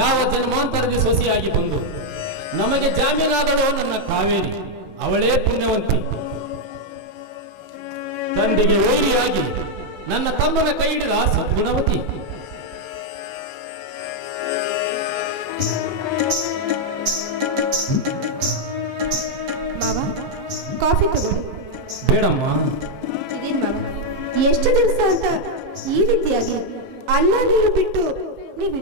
ಯಾವ ಜನ್ಮಾಂತರದಲ್ಲಿ ಸೊಸಿಯಾಗಿ ಬಂದು ನಮಗೆ ಜಾಮೀನಾದಳು ನನ್ನ ಕಾವೇರಿ ಅವಳೇ ಪುಣ್ಯವಂತಿ. ತಂದಿಗೆ ಓರಿಯಾಗಿ ನನ್ನ ತಮ್ಮನ ಕೈ ಹಿಡಿದ ಸದ್ಗುಣವತಿ. ಕಾಫಿ ತಗೊಳ್ಳಿ ಬೇಡಮ್ಮ. ಎಷ್ಟು ದಿವಸ ಅಂತ ಈ ರೀತಿಯಾಗಿ ಅಲ್ಲ ನೀರು ಬಿಟ್ಟು ನೀವು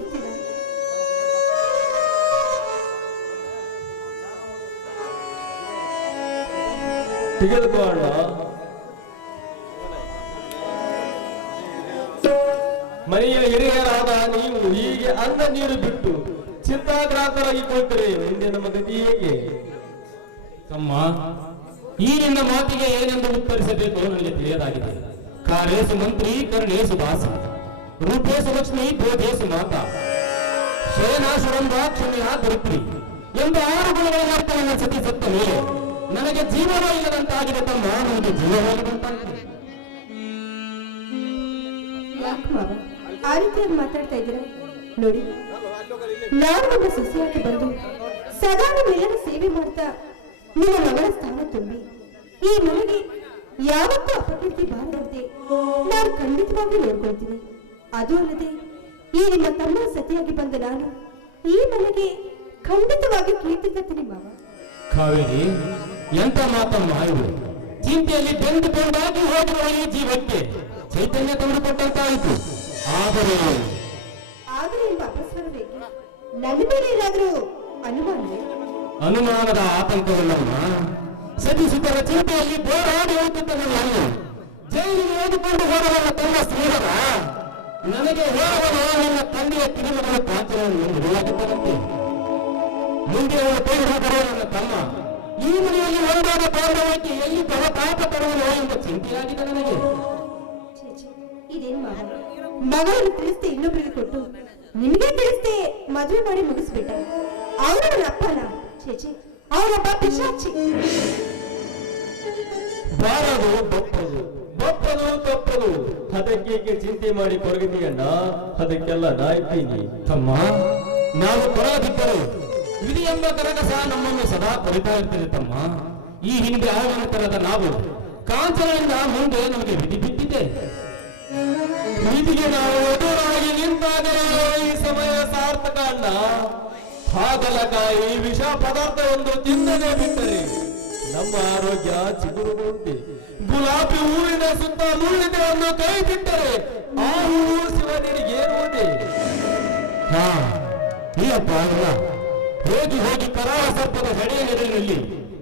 ತೆಗೆದುಕೊಳ್ಳ ಮನೆಯ ಹಿರಿಯರಾದ ನೀವು ಹೀಗೆ ಅನ್ನ ನೀರು ಬಿಟ್ಟು ಚಿಂತಾಗ್ರಾಂತರಾಗಿ ಕುಳಿತರೆ ಮುಂದೆ ನಮ್ಮ ಗತಿ ಹೇಗೆ? ತಮ್ಮ ಈ ನಿನ್ನ ಮಾತಿಗೆ ಏನೆಂದು ಉತ್ತರಿಸಬೇಕು ನನಗೆ ತಿಳಿಯದಾಗಿದೆ. ಕಾರೇಸು ಮಂತ್ರಿ, ಕರ್ಣೇಸು ದಾಸ ರೂಪೇಶು ಲಕ್ಷ್ಮಿ ಬೋಧೇಶು ಮಾತ, ಶಯನಾಶುರಂಭ, ಕ್ಷಮೆಯ ಧರಿತ್ರಿ ಎಂದು ಆರು ಗುಣಗಳ ಅರ್ಥ ನನ್ನ ಸತಿ ಸತ್ತ ನನಗೆ ಜೀವನ ಇಲ್ಲದಂತಾಗಿದೆ ತಮ್ಮ. ನನಗೆ ಜೀವನ ಯಾಕೆ ಆ ರೀತಿಯಾಗಿ ಮಾತಾಡ್ತಾ ಇದ್ದೀರಾ? ನೋಡಿ ನಾನು ಒಂದು ಸೊಸೆಯಾಗಿ ಬಂದು ಸದಾ ನಿಮ್ಮೆಲ್ಲರ ಸೇವೆ ಮಾಡ್ತಾ ನಿಮ್ಮ ಮಗಳ ಸ್ಥಾನ ತುಂಬಿ ಈ ಮನೆಗೆ ಯಾವತ್ತೂ ಅಪಕೀರ್ತಿ ಬಾರದಂತೆ ನಾನು ಖಂಡಿತವಾಗಿ ನೋಡ್ಕೊಳ್ತೀನಿ. ಅದು ಅಲ್ಲದೆ ಈ ನಿಮ್ಮ ತಮ್ಮ ಸತಿಯಾಗಿ ಬಂದ ನಾನು ಈ ಮನೆಗೆ ಖಂಡಿತವಾಗಿ ಕೀರ್ತಿ ತರ್ತೀನಿ ಮಾವ. ಕಾವೇರಿ ಎಂತ ಮಾತನ್ನು ಇವು ಚಿಂತೆಯಲ್ಲಿ ಬೆಂದು ಬೆಂಡಾಗಿ ಹೋಗಿರುವ ಈ ಜೀವಕ್ಕೆ ಚೈತನ್ಯ ತಂದುಕೊಟ್ಟಂತಾಯಿತು. ಆದರೆ ಆದ್ರೆ ಎಂಬ ಅಪಸ್ವರವೇ ನನ್ನ ಮೇಲೆ ಏನಾದ್ರೂ ಅನುಮಾನವೇ ಅನುಮಾನದ ಆತಂಕವಲ್ಲಮ್ಮ. ಸತಿಸುತ್ತರ ಚಿಂತೆಯಲ್ಲಿ ಬೋರಾಡಿ ಹೋಗುತ್ತಿದ್ದ ನಾನು. ಜೈಲಿಗೆ ಓದಿಕೊಂಡು ಹೋದವನ್ನ ತನ್ನ ಸ್ನೇಹದ. ನನಗೆ ಹೇಳುವನು ನಿನ್ನ ತಂದೆಯ ಕಿರುಮಗಳ ಪಾತ್ರವನ್ನು ಮದುವೆಯಾಗುತ್ತದಂತೆ ಒಂದಾದ ಎಲ್ಲಿ ಎಲ್ಲಿ ಪಾಪ ತರುವುದು ಎಂಬ ಚಿಂತೆಯಾಗಿದೆ ನನಗೆ. ಛೇ, ಛೇ, ಇದೇನ್ ಮಾವ ಮಗಳನ್ನು ತಿಳಿಸ್ದೆ ಇನ್ನೊಬ್ಬರಿಗೆ ಕೊಟ್ಟು. ನಿಮಗೆ ತಿಳಿಸ್ದೆ ಮದುವೆ ಮಾಡಿ ಮುಗಿಸ್ಬಿಟ್ಟ. ಅವನು ನನ್ನ ಅಪ್ಪನ. ಚೇಚಿ ಅವನೊಬ್ಬ ಪಿಶಾಚಿ. ಬಾರದು ಬಪ್ಪದು. ಬಪ್ಪದು ತಪ್ಪದು. ಅದಕ್ಕೆ ಚಿಂತೆ ಮಾಡಿ ಕೊರಗಿದೆಯಣ್ಣ ಅದಕ್ಕೆಲ್ಲ ನಾಯ್ತೀನಿ. ತಮ್ಮ ನಾವು ಕೊರಗದಿದ್ದರು ವಿಧಿ ಎಂಬ ಸಹ ನಮ್ಮನ್ನು ಸದಾ ಕೊರಿತಾ ಇರ್ತದೆ ತಮ್ಮ. ಈ ಹಿಂದೆ ಆವಂತರದ ನಾವು ಕಾಂಚನದಿಂದ ಮುಂದೆ ನಮಗೆ ವಿಧಿ ಬಿದ್ದಿದೆ. ವಿಧಿಗೆ ನಾವು ಎದುರಾಗಿ ನಿಂತಾಗ ಈ ಸಮಯ ಸಾರ್ಥಕ ಅಣ್ಣ ಹಾಗಲಕಾಯಿ ವಿಷ ಪದಾರ್ಥ ಒಂದು ತಿನ್ನದೆ ಬಿಟ್ಟರೆ ನಮ್ಮ ಆರೋಗ್ಯ ಚಿಗುರುಗೊಂಡೆ ಗುಲಾಬಿ ಹೂವಿನ ಸುತ್ತ ಮುಳ್ಳಿದೆಯನ್ನು ಕೈ ಬಿಟ್ಟರೆ ಆ ಹೂವು ಏನು ಹಾ, ಇಲ್ಲಪ್ಪ ಇಲ್ಲ ಹೋಗಿ ಹೋಗಿ ಕರಾಳ ಸರ್ಪದ ಹೆಡೆಯ ನೆರಳಿನಲ್ಲಿ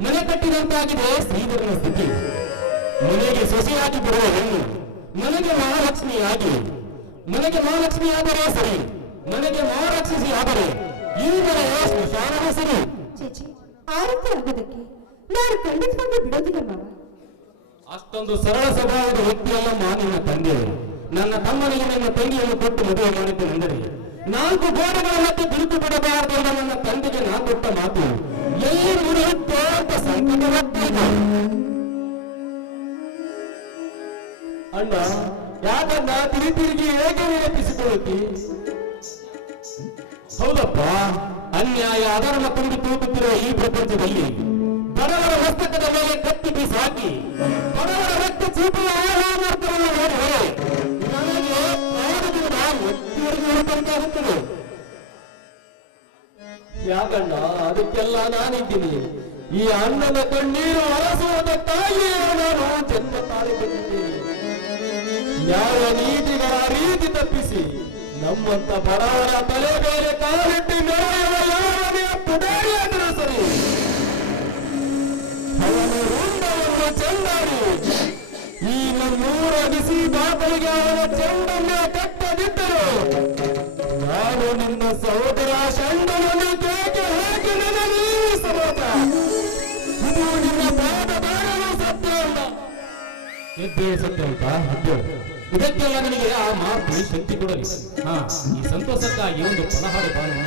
ಮನೆ ಕಟ್ಟಿದಂತಾಗಿದೆ ಶ್ರೀಧರನ ಸ್ಥಿತಿ. ಮನೆಗೆ ಸೊಸೆಯಾಗಿ ಬರುವ ಹೆಣ್ಣು ನನಗೆ ಮಹಾಲಕ್ಷ್ಮಿಯಾಗಿ ನನಗೆ ಮಹಾಲಕ್ಷ್ಮಿ ಆದರೆ ಸರಿ ನನಗೆ ಮಹಾರಕ್ಷಿಸಿ ಆದರೆ ಈ ಮನೆಯ ಸ್ಮಶಾನದ ಸರಿ? ಚೇಚೆ ಆ ಆಗೋದಕ್ಕೆ ನಾನು ಖಂಡಿತವಾಗಿ ಬಿಡೋದಿಲ್ಲ ಮಾವ. ಅಷ್ಟೊಂದು ಸರಳ ಸ್ವಭಾವದ ವ್ಯಕ್ತಿಯಲ್ಲ ನಿನ್ನ ತಂದೆ. ನನ್ನ ತಮ್ಮನಿಗೆ ನನ್ನ ತಂಗಿಯನ್ನು ಕೊಟ್ಟು ಮದುವೆ ಮಾಡಿದ್ದೇನೆಂದರೆ ನಾಲ್ಕು ಗೋಡೆಗಳ ಮಧ್ಯೆ ಬಿರುಕು ಬಿಡಬಾರದು ನನ್ನ ತಂದೆಗೆ ನಾ ಕೊಟ್ಟ ಮಾತು. ಎಲ್ಲಿ ಮುರಿಯುತ್ತೋ ಅಂತ ಸಂಕಟವಾಗ್ತಾ ಅಣ್ಣ ಯಾಕನ್ನ ತಿರುಗಿ ತಿರುಗಿ ಹೇಗೆ ನೆನಪಿಸಿಕೊಳ್ಳುತ್ತಿ? ಹೌದಪ್ಪ, ಅನ್ಯಾಯ ಅಧರ್ಮ ತುಂಬಿ ತೂಗುತ್ತಿರುವ ಈ ಪ್ರಪಂಚದಲ್ಲಿ ಯಾಕಣ್ಣ ಅದಕ್ಕೆಲ್ಲ ನಾನಿದ್ದೀನಿ. ಈ ಅಣ್ಣನ ಕಣ್ಣೀರು ತಾಯಿಯೇ ನಾನು ಜನ್ಮ ನ್ಯಾಯ ನೀತಿಗಳ ರೀತಿ ತಪ್ಪಿಸಿ ನಮ್ಮಂತ ಬಡವರ ತಲೆ ಬೇರೆ ಕಾಲಿಟ್ಟಿ ಪುಡಾರಿಯಾದರೂ ಸರಿ. ಅವನು ಈ ನನ್ನೂರ ಬಿಸಿ ಬಾಪಲಿಗೆ ಅವನ ಚೆಂಡನ್ನೇ ನಿನ್ನ ಸಹೋದರ ಶಂಡನನ್ನು ಕೇಕೆ ಹಾಕಿ ನನಗೆ ಸಮಾಜ ಇದು ನಿನ್ನ ಪಾದ ಬಾರಲು ಸತ್ಯ ಅಲ್ಲ. ಎದ್ದೇ ಸತ್ಯ ಅಂತ ಇದಕ್ಕೆಲ್ಲ ನನಗೆ ಆ ಮಾತು ಶಕ್ತಿ ಕೊಡಲಿ. ಹಾ, ಈ ಸಂತೋಷಕ್ಕಾಗಿ ಒಂದು ಫಲಹಾರ ಬಾನು